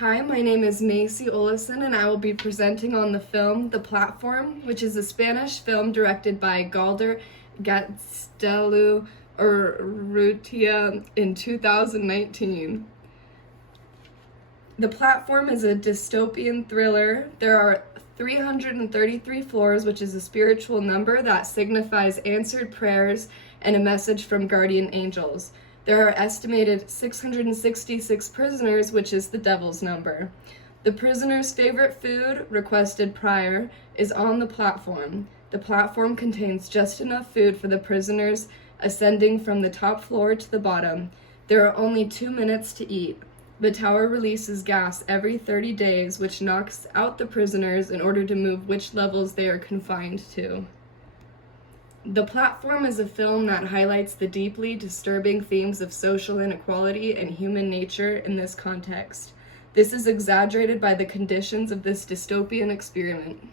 Hi, my name is Macy Olison, and I will be presenting on the film The Platform, which is a Spanish film directed by Galder Gaztelu Urrutia in 2019. The Platform is a dystopian thriller. There are 333 floors, which is a spiritual number that signifies answered prayers and a message from guardian angels. There are estimated 666 prisoners, which is the devil's number. The prisoner's favorite food, requested prior, is on the platform. The platform contains just enough food for the prisoners ascending from the top floor to the bottom. There are only 2 minutes to eat. The tower releases gas every 30 days, which knocks out the prisoners in order to move which levels they are confined to. The Platform is a film that highlights the deeply disturbing themes of social inequality and human nature in this context. This is exaggerated by the conditions of this dystopian experiment.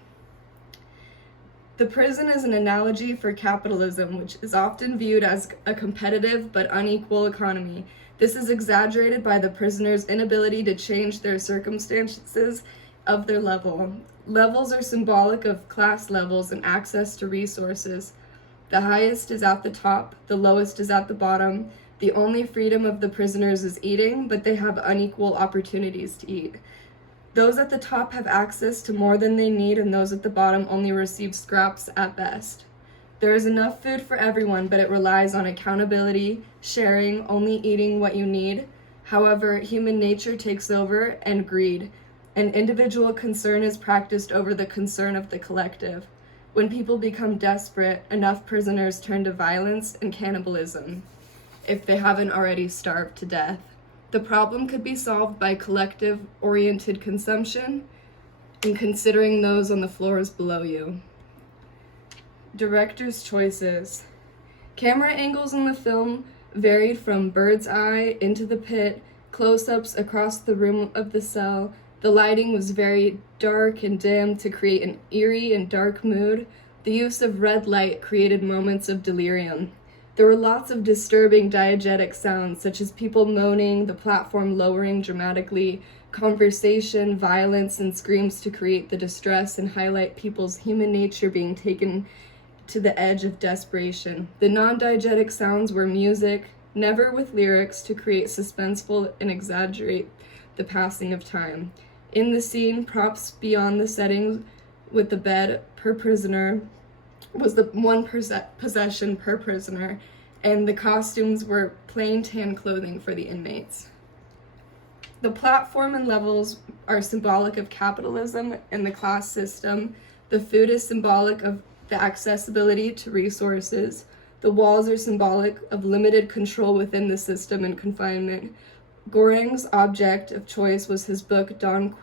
The prison is an analogy for capitalism, which is often viewed as a competitive but unequal economy. This is exaggerated by the prisoners' inability to change their circumstances of their level. Levels are symbolic of class levels and access to resources. The highest is at the top, the lowest is at the bottom. The only freedom of the prisoners is eating, but they have unequal opportunities to eat. Those at the top have access to more than they need, and those at the bottom only receive scraps at best. There is enough food for everyone, but it relies on accountability, sharing, only eating what you need. However, human nature takes over, and greed. An individual concern is practiced over the concern of the collective. When people become desperate, enough prisoners turn to violence and cannibalism, if they haven't already starved to death. The problem could be solved by collective-oriented consumption and considering those on the floors below you. Director's choices. Camera angles in the film varied from bird's eye into the pit, close-ups across the room of the cell. The lighting was very dark and dim to create an eerie and dark mood. The use of red light created moments of delirium. There were lots of disturbing diegetic sounds, such as people moaning, the platform lowering dramatically, conversation, violence, and screams to create the distress and highlight people's human nature being taken to the edge of desperation. The non-diegetic sounds were music, never with lyrics, to create suspenseful and exaggerate the passing of time. In the scene, props beyond the settings with the bed per prisoner was the one possession per prisoner, and the costumes were plain tan clothing for the inmates. The platform and levels are symbolic of capitalism and the class system. The food is symbolic of the accessibility to resources. The walls are symbolic of limited control within the system and confinement. Goreng's object of choice was his book Don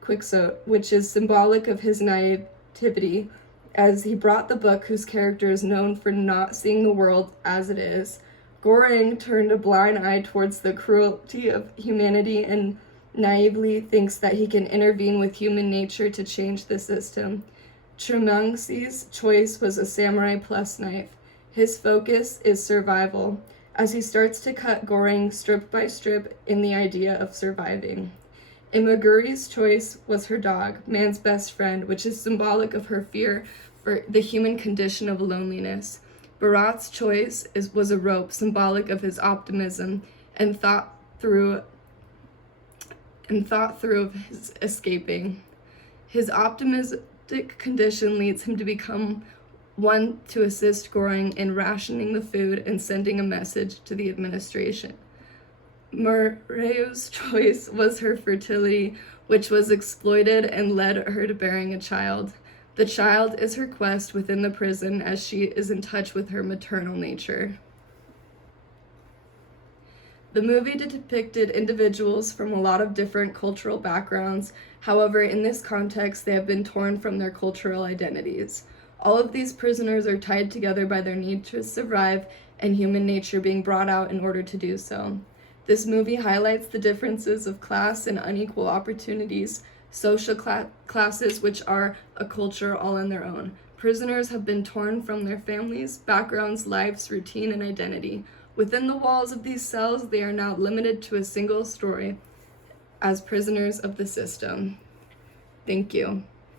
Quixote, which is symbolic of his naivety, as he brought the book whose character is known for not seeing the world as it is. Goreng turned a blind eye towards the cruelty of humanity and naively thinks that he can intervene with human nature to change the system. Tremungsi's choice was a samurai plus knife. His focus is survival, as he starts to cut Goreng strip by strip in the idea of surviving. Imaguri's choice was her dog, man's best friend, which is symbolic of her fear for the human condition of loneliness. Bharat's choice was a rope, symbolic of his optimism and thought through of his escaping. His optimistic condition leads him to become one to assist Goreng in rationing the food and sending a message to the administration. Mareu's choice was her fertility, which was exploited and led her to bearing a child. The child is her quest within the prison, as she is in touch with her maternal nature. The movie depicted individuals from a lot of different cultural backgrounds. However, in this context, they have been torn from their cultural identities. All of these prisoners are tied together by their need to survive and human nature being brought out in order to do so. This movie highlights the differences of class and unequal opportunities, social classes which are a culture all on their own. Prisoners have been torn from their families, backgrounds, lives, routine, and identity. Within the walls of these cells, they are now limited to a single story, as prisoners of the system. Thank you.